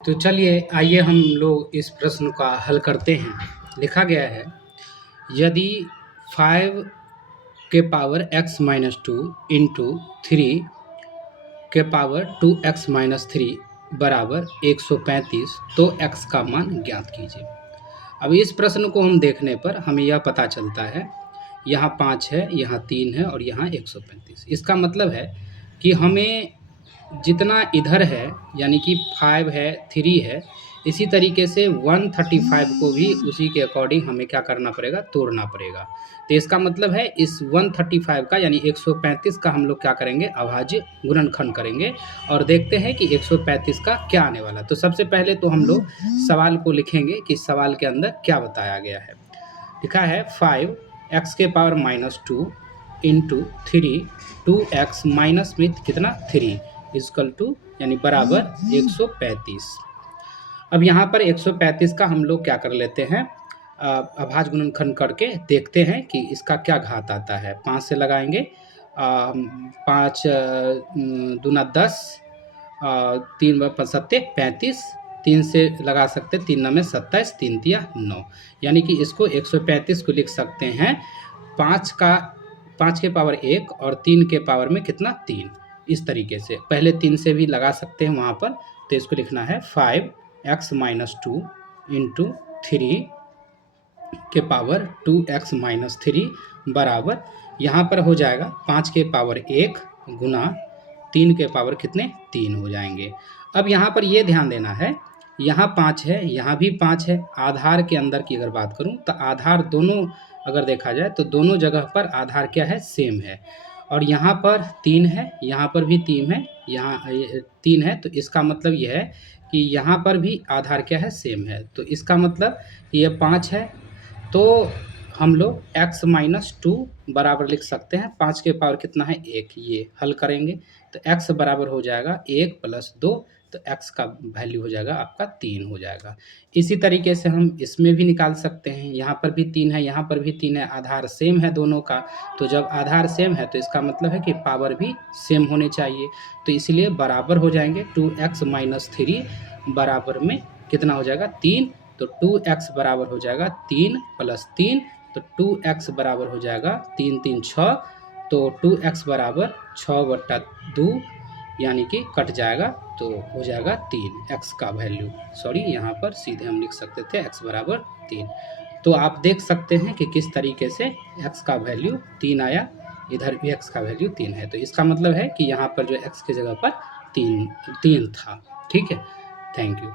तो चलिए आइए हम लोग इस प्रश्न का हल करते हैं। लिखा गया है, यदि 5 के power x minus two into 3 के पावर 2x माइनस 3 बराबर 135 तो x का मान ज्ञात कीजिए। अब इस प्रश्न को हम देखने पर हमें यह पता चलता है, यहाँ 5 है, यहाँ 3 है और यहाँ 135। इसका मतलब है कि हमें जितना इधर है यानी कि 5 है, 3 है, इसी तरीके से 135 को भी उसी के अकॉर्डिंग हमें क्या करना पड़ेगा, तोड़ना पड़ेगा। तो इसका मतलब है इस 135 का यानी 135 का हम लोग क्या करेंगे, अभाज्य गुणनखंड करेंगे और देखते हैं कि 135 का क्या आने वाला। तो सबसे पहले तो हम लोग सवाल को लिखेंगे कि सवाल के अंदर क्या बताया गया है। लिखा है 5x के power minus 2 into 3 2x minus में कितना 3 इजकल टू यानी बराबर 135। अब यहाँ पर 135 का हम लोग क्या कर लेते हैं, अभाज्य गुणनखंड करके देखते हैं कि इसका क्या घात आता है। 5 से लगाएंगे, 5 दूना 10, 3 सत्ते 35, 3 से लगा सकते, 3 9 में 27, 3 तिया 9, यानी कि इसको 135 को लिख सकते हैं 5 के पावर 1 और 3 के पावर में कितना 3। इस तरीके से पहले 3 से भी लगा सकते हैं वहाँ पर। तो इसको लिखना है 5x माइनस 2 इंटू 3 के पावर 2x माइनस 3 बराबर, यहाँ पर हो जाएगा 5 के पावर 1 गुना 3 के पावर कितने 3 हो जाएंगे। अब यहाँ पर ये ध्यान देना है, यहाँ 5 है, यहाँ भी 5 है। आधार के अंदर की अगर बात करूँ तो आधार दोनों अगर देखा जाए तो दोनों जगह पर आधार क्या है, सेम है। और यहाँ पर 3 है, यहाँ पर भी 3 है, यहाँ 3 है। तो इसका मतलब यह है कि यहाँ पर भी आधार क्या है, सेम है। तो इसका मतलब ये 5 है, तो हम लोग x माइनस 2 बराबर लिख सकते हैं 5 के पावर कितना है 1। ये हल करेंगे तो x बराबर हो जाएगा 1 प्लस 2, तो x का वैल्यू हो जाएगा आपका 3 हो जाएगा। इसी तरीके से हम इसमें भी निकाल सकते हैं, यहाँ पर भी 3 है, यहाँ पर भी 3 है, आधार सेम है दोनों का। तो जब आधार सेम है तो इसका मतलब है कि पावर भी सेम होने चाहिए। तो इसलिए बराबर हो जाएंगे 2x माइनस 3 बराबर में कितना हो जाएगा 3। तो 2x बराबर हो जाएगा 3 प्लस 3, तो 2x बराबर हो जाएगा 3 3 6, तो 2x बराबर 6/2 यानी कि कट जाएगा तो हो जाएगा 3 x का वैल्यू। सॉरी, यहाँ पर सीधे हम लिख सकते थे x बराबर 3। तो आप देख सकते हैं कि किस तरीके से x का वैल्यू 3 आया, इधर भी x का वैल्यू 3 है। तो इसका मतलब है कि यहाँ पर जो x की जगह पर 3 था। ठीक है, थैंक यू।